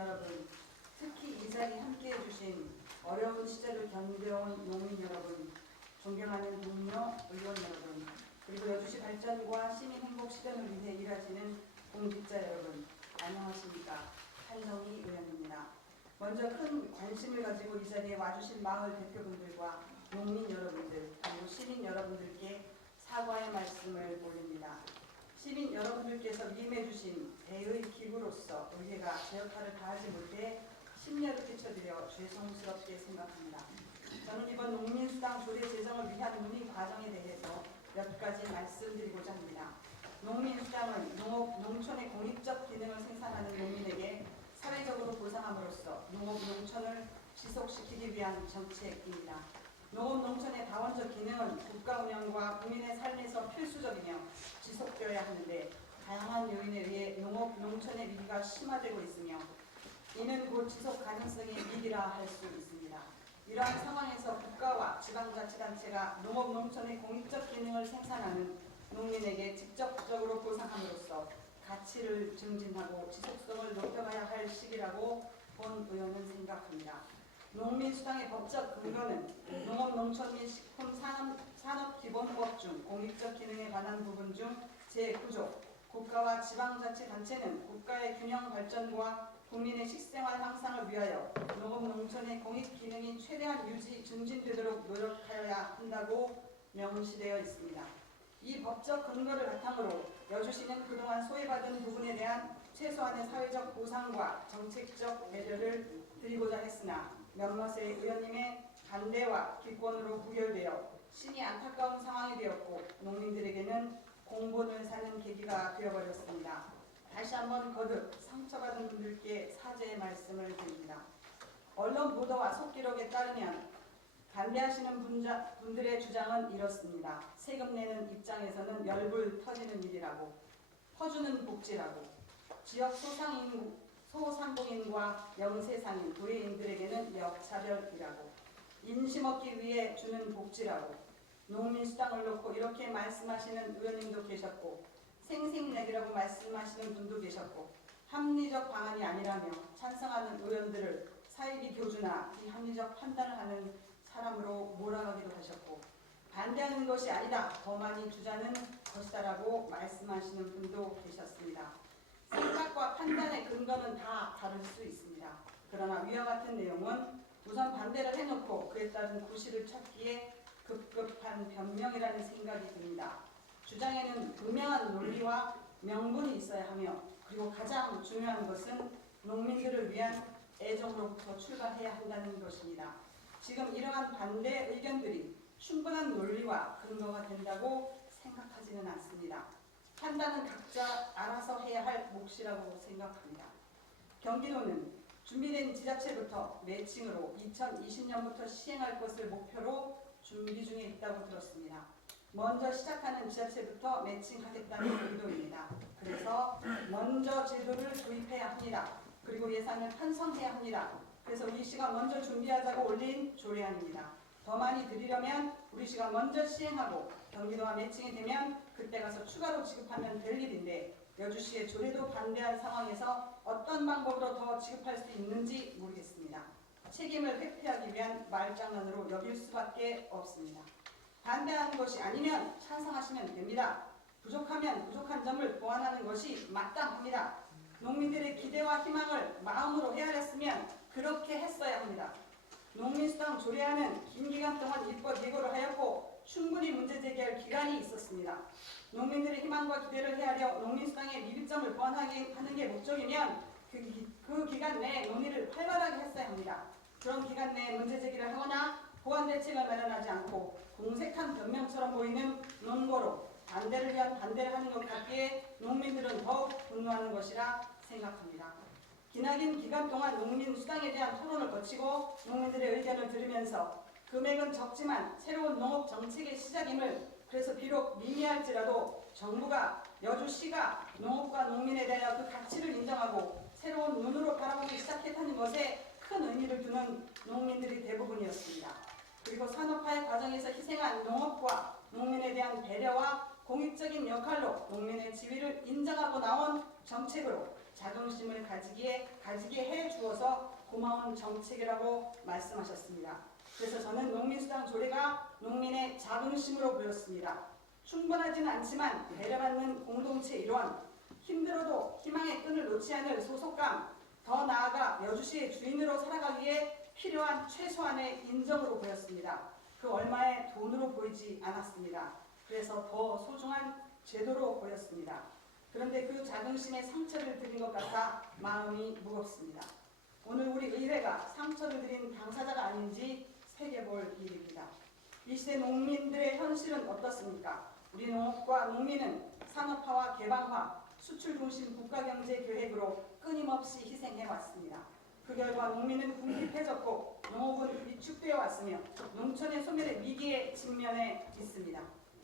여러분, 특히 이 자리 함께해 주신 어려운 시절을 견뎌온 농민 여러분, 존경하는 동료 의원 여러분, 그리고 여주시 발전과 시민 행복 실현을 위해 일하시는 공직자 여러분, 안녕하십니까? 한정희 의원입니다. 먼저 큰 관심을 가지고 이 자리에 와주신 마을 대표분들과 농민 여러분들, 그리고 시민 여러분들께 사과의 말씀을 올립니다. 시민 여러분들께서 위임해주신 대의 기구로서 의회가 제 역할을 다하지 못해 심려를 끼쳐드려 죄송스럽게 생각합니다. 저는 이번 농민수당 조례 제정을 위한 논의 과정에 대해서 몇 가지 말씀드리고자 합니다. 농민수당은 농업, 농촌의 공익적 기능을 생산하는 농민에게 사회적으로 보상함으로써 농업, 농촌을 지속시키기 위한 정책입니다. 농업, 농촌의 다원적 기능은 국가 운영과 국민의 삶에서 필수적이며 지속되어야 하는데 다양한 요인에 의해 농업, 농촌의 위기가 심화되고 있으며 이는 곧 지속 가능성의 위기라 할 수 있습니다. 이러한 상황에서 국가와 지방자치단체가 농업, 농촌의 공익적 기능을 생산하는 농민에게 직접적으로 보상함으로써 가치를 증진하고 지속성을 높여가야 할 시기라고 본 의원은 생각합니다. 농민수당의 법적 근거는 농업, 농촌 및 식품산업기본법 중 공익적 기능에 관한 부분 중 제9조 국가와 지방자치단체는 국가의 균형 발전과 국민의 식생활 향상을 위하여 농업, 농촌의 공익 기능이 최대한 유지, 증진되도록 노력하여야 한다고 명시되어 있습니다. 이 법적 근거를 바탕으로 여주시는 그동안 소외받은 부분에 대한 최소한의 사회적 보상과 정책적 배려를 드리고자 했으나 몇몇의 의원님의 반대와 기권으로 부결되어 심히 안타까운 상황이 되었고 농민들에게는 공분을 사는 계기가 되어버렸습니다. 다시 한번 거듭 상처받은 분들께 사죄의 말씀을 드립니다. 언론 보도와 속기록에 따르면 반대하시는 분들의 주장은 이렇습니다. 세금 내는 입장에서는 열불 터지는 일이라고, 퍼주는 복지라고, 지역 소상공인과 영세상인, 도예인들에게는 역차별이라고, 인심 얻기 위해 주는 복지라고, 농민수당을 놓고 이렇게 말씀하시는 의원님도 계셨고 생색내기라고 말씀하시는 분도 계셨고 합리적 방안이 아니라며 찬성하는 의원들을 사이비 교주나 비합리적 판단을 하는 사람으로 몰아가기도 하셨고 반대하는 것이 아니다, 더 많이 주자는 것이다라고 말씀하시는 분도 계셨습니다. 생각과 판단의 근거는 다 다를 수 있습니다. 그러나 위와 같은 내용은 우선 반대를 해놓고 그에 따른 구실을 찾기에 급급한 변명이라는 생각이 듭니다. 주장에는 분명한 논리와 명분이 있어야 하며 그리고 가장 중요한 것은 농민들을 위한 애정으로부터 출발해야 한다는 것입니다. 지금 이러한 반대 의견들이 충분한 논리와 근거가 된다고 생각하지는 않습니다. 판단은 각자 알아서 해야 할 몫이라고 생각합니다. 경기도는 준비된 지자체부터 매칭으로 2020년부터 시행할 것을 목표로 준비 중에 있다고 들었습니다. 먼저 시작하는 지자체부터 매칭하겠다는 의도입니다. 그래서 먼저 제도를 도입해야 합니다. 그리고 예산을 편성해야 합니다. 그래서 우리시가 먼저 준비하자고 올린 조례안입니다. 더 많이 드리려면 우리시가 먼저 시행하고 경기도와 매칭이 되면 그때 가서 추가로 지급하면 될 일인데 여주시의 조례도 반대한 상황에서 어떤 방법으로 더 지급할 수 있는지 모르겠습니다. 책임을 회피하기 위한 말장난으로 여길 수밖에 없습니다. 반대하는 것이 아니면 찬성하시면 됩니다. 부족하면 부족한 점을 보완하는 것이 마땅합니다. 농민들의 기대와 희망을 마음으로 헤아렸으면 그렇게 했어야 합니다. 농민수당 조례안은 긴 기간 동안 입법 예고를 하였고 충분히 문제 제기할 기간이 있었습니다. 농민들의 희망과 기대를 헤아려 농민수당의 미비점을 보완하는 게 목적이면 그 기간 내에 논의를 활발하게 했어야 합니다. 그런 기간 내에 문제 제기를 하거나 보완 대책을 마련하지 않고 공색한 변명처럼 보이는 논거로 반대를 위한 반대를 하는 것 같기에 농민들은 더욱 분노하는 것이라 생각합니다. 기나긴 기간 동안 농민 수당에 대한 토론을 거치고 농민들의 의견을 들으면서 금액은 적지만 새로운 농업 정책의 시작임을, 그래서 비록 미미할지라도 정부가, 여주시가 농업과 농민에 대하여 그 가치를 인정하고 새로운 눈으로 바라보기 시작했다는 것에 큰 의미를 두는 농민들이 대부분이었습니다. 그리고 산업화의 과정에서 희생한 농업과 농민에 대한 배려와 공익적인 역할로 농민의 지위를 인정하고 나온 정책으로 자긍심을 가지게 해 주어서 고마운 정책이라고 말씀하셨습니다. 그래서 저는 농민수당 조례가 농민의 자긍심으로 보였습니다. 충분하지는 않지만 배려받는 공동체 일원, 힘들어도 희망의 끈을 놓지 않을 소속감, 더 나아가 여주시의 주인으로 살아가기 위해 필요한 최소한의 인정으로 보였습니다. 그 얼마의 돈으로 보이지 않았습니다. 그래서 더 소중한 제도로 보였습니다. 그런데 그 자긍심에 상처를 드린 것 같아 마음이 무겁습니다. 오늘 우리 의회가 상처를 드린 당사자가 아닌지 새겨볼 일입니다. 이 시대 농민들의 현실은 어떻습니까? 우리 농업과 농민은 산업화와 개방화, 수출 중심 국가경제 계획으로 끊임없이 희생해왔습니다. 그 결과 농민은 궁핍해졌고 농업은 위축되어 왔으며 농촌의 소멸의 위기에 직면해 있습니다.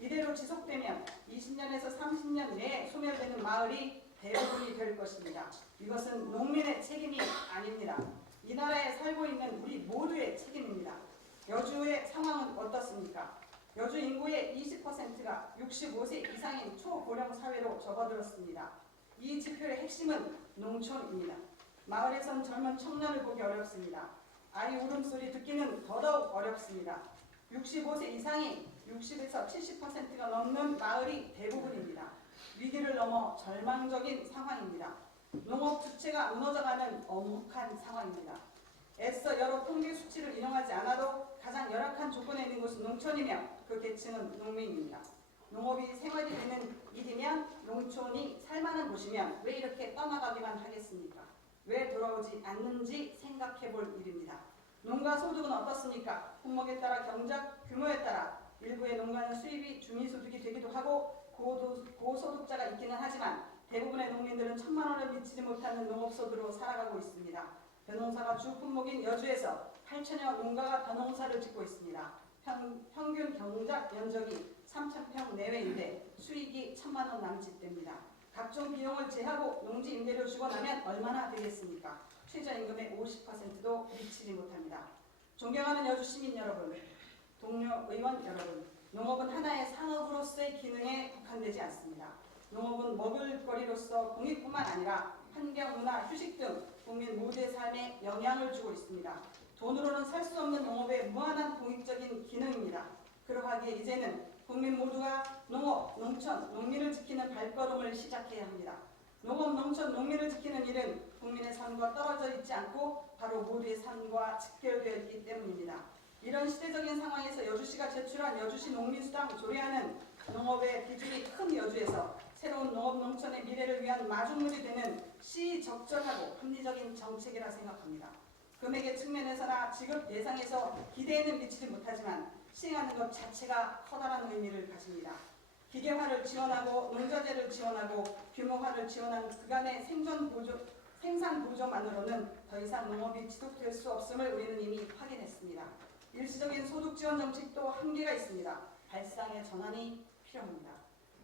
이대로 지속되면 20년에서 30년 내에 소멸되는 마을이 대부분이 될 것입니다. 이것은 농민의 책임이 아닙니다. 이 나라에 살고 있는 우리 모두의 책임입니다. 여주의 상황은 어떻습니까? 여주 인구의 20%가 65세 이상인 초고령 사회로 접어들었습니다. 이 지표의 핵심은 농촌입니다. 마을에선 젊은 청년을 보기 어렵습니다. 아이 울음소리 듣기는 더더욱 어렵습니다. 65세 이상이 60에서 70%가 넘는 마을이 대부분입니다. 위기를 넘어 절망적인 상황입니다. 농업 주체가 무너져가는 엄혹한 상황입니다. 애써 여러 통계 수치를 인용하지 않아도 가장 열악한 조건에 있는 곳은 농촌이며 그 계층은 농민입니다. 농업이 생활이 되는 일이면 농촌이 살만한 곳이면 왜 이렇게 떠나가기만 하겠습니까? 왜 돌아오지 않는지 생각해 볼 일입니다. 농가 소득은 어떻습니까? 품목에 따라 경작 규모에 따라 일부의 농가는 수입이 중위소득이 되기도 하고 고소득자가 있기는 하지만 대부분의 농민들은 1,000만 원을 미치지 못하는 농업소득으로 살아가고 있습니다. 벼농사가 주 품목인 여주에서 8천여 농가가 벼농사를 짓고 있습니다. 평균 경작 면적이 3,000평 내외인데 수익이 1,000만 원 남짓됩니다. 각종 비용을 제하고 농지 임대료 주고 나면 얼마나 되겠습니까? 최저임금의 50%도 미치지 못합니다. 존경하는 여주 시민 여러분, 동료 의원 여러분, 농업은 하나의 산업으로서의 기능에 국한되지 않습니다. 농업은 먹을거리로서 공익뿐만 아니라 환경, 문화, 휴식 등 국민 모두의 삶에 영향을 주고 있습니다. 돈으로는 살 수 없는 농업의 무한한 공익적인 기능입니다. 그러하기에 이제는 국민 모두가 농업, 농촌, 농민을 지키는 발걸음을 시작해야 합니다. 농업, 농촌, 농민을 지키는 일은 국민의 삶과 떨어져 있지 않고 바로 모두의 삶과 직결되어 있기 때문입니다. 이런 시대적인 상황에서 여주시가 제출한 여주시 농민수당 조례안은 농업의 비중이 큰 여주에서 새로운 농업, 농촌의 미래를 위한 마중물이 되는 시적절하고 합리적인 정책이라 생각합니다. 금액의 측면에서나 지급 예상에서 기대에는 미치지 못하지만 시행하는 것 자체가 커다란 의미를 가집니다. 기계화를 지원하고 농자재를 지원하고 규모화를 지원한 그간의 생산 보조만으로는 더 이상 농업이 지속될 수 없음을 우리는 이미 확인했습니다. 일시적인 소득 지원 정책도 한계가 있습니다. 발상의 전환이 필요합니다.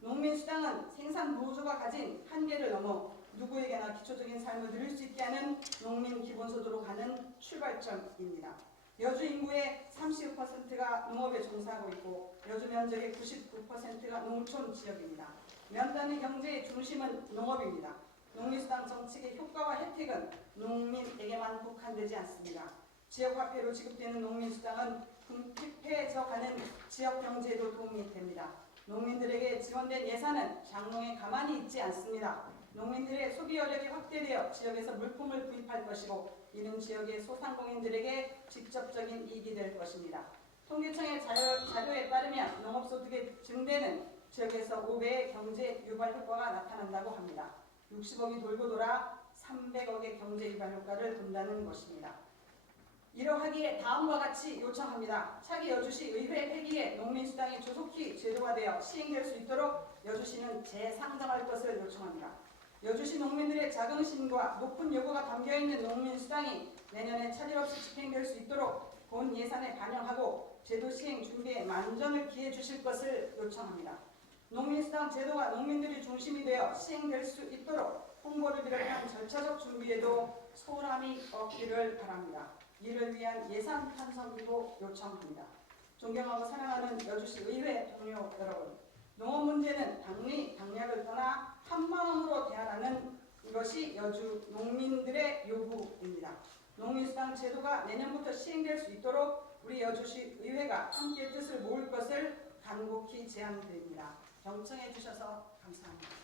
농민수당은 생산 보조가 가진 한계를 넘어 누구에게나 기초적인 삶을 누릴 수 있게 하는 농민 기본소득으로 가는 출발점입니다. 여주 인구의 36%가 농업에 종사하고 있고 여주 면적의 99%가 농촌 지역입니다. 면단위 경제의 중심은 농업입니다. 농민수당 정책의 효과와 혜택은 농민에게만 국한되지 않습니다. 지역화폐로 지급되는 농민수당은 궁핍해져 가는 지역 경제에도 도움이 됩니다. 농민들에게 지원된 예산은 장롱에 가만히 있지 않습니다. 농민들의 소비 여력이 확대되어 지역에서 물품을 구입할 것이고 이는 지역의 소상공인들에게 직접적인 이익이 될 것입니다. 통계청의 자료에 따르면 농업소득의 증대는 지역에서 5배의 경제 유발 효과가 나타난다고 합니다. 60억이 돌고 돌아 300억의 경제 유발 효과를 본다는 것입니다. 이러하기에 다음과 같이 요청합니다. 차기 여주시 의회 회기에 농민수당이 조속히 제도화되어 시행될 수 있도록 여주시는 재상정할 것을 요청합니다. 여주시 농민들의 자긍심과 높은 요구가 담겨있는 농민수당이 내년에 차질 없이 집행될 수 있도록 본 예산에 반영하고 제도 시행 준비에 만전을 기해 주실 것을 요청합니다. 농민수당 제도가 농민들이 중심이 되어 시행될 수 있도록 홍보를 비롯한 절차적 준비에도 소홀함이 없기를 바랍니다. 이를 위한 예산 편성도 요청합니다. 존경하고 사랑하는 여주시 의회 동료 여러분, 농업 문제는 당리, 당략을 떠나 한마음으로 대하라는 것이 여주 농민들의 요구입니다. 농민수당 제도가 내년부터 시행될 수 있도록 우리 여주시 의회가 함께 뜻을 모을 것을 간곡히 제안드립니다. 경청해 주셔서 감사합니다.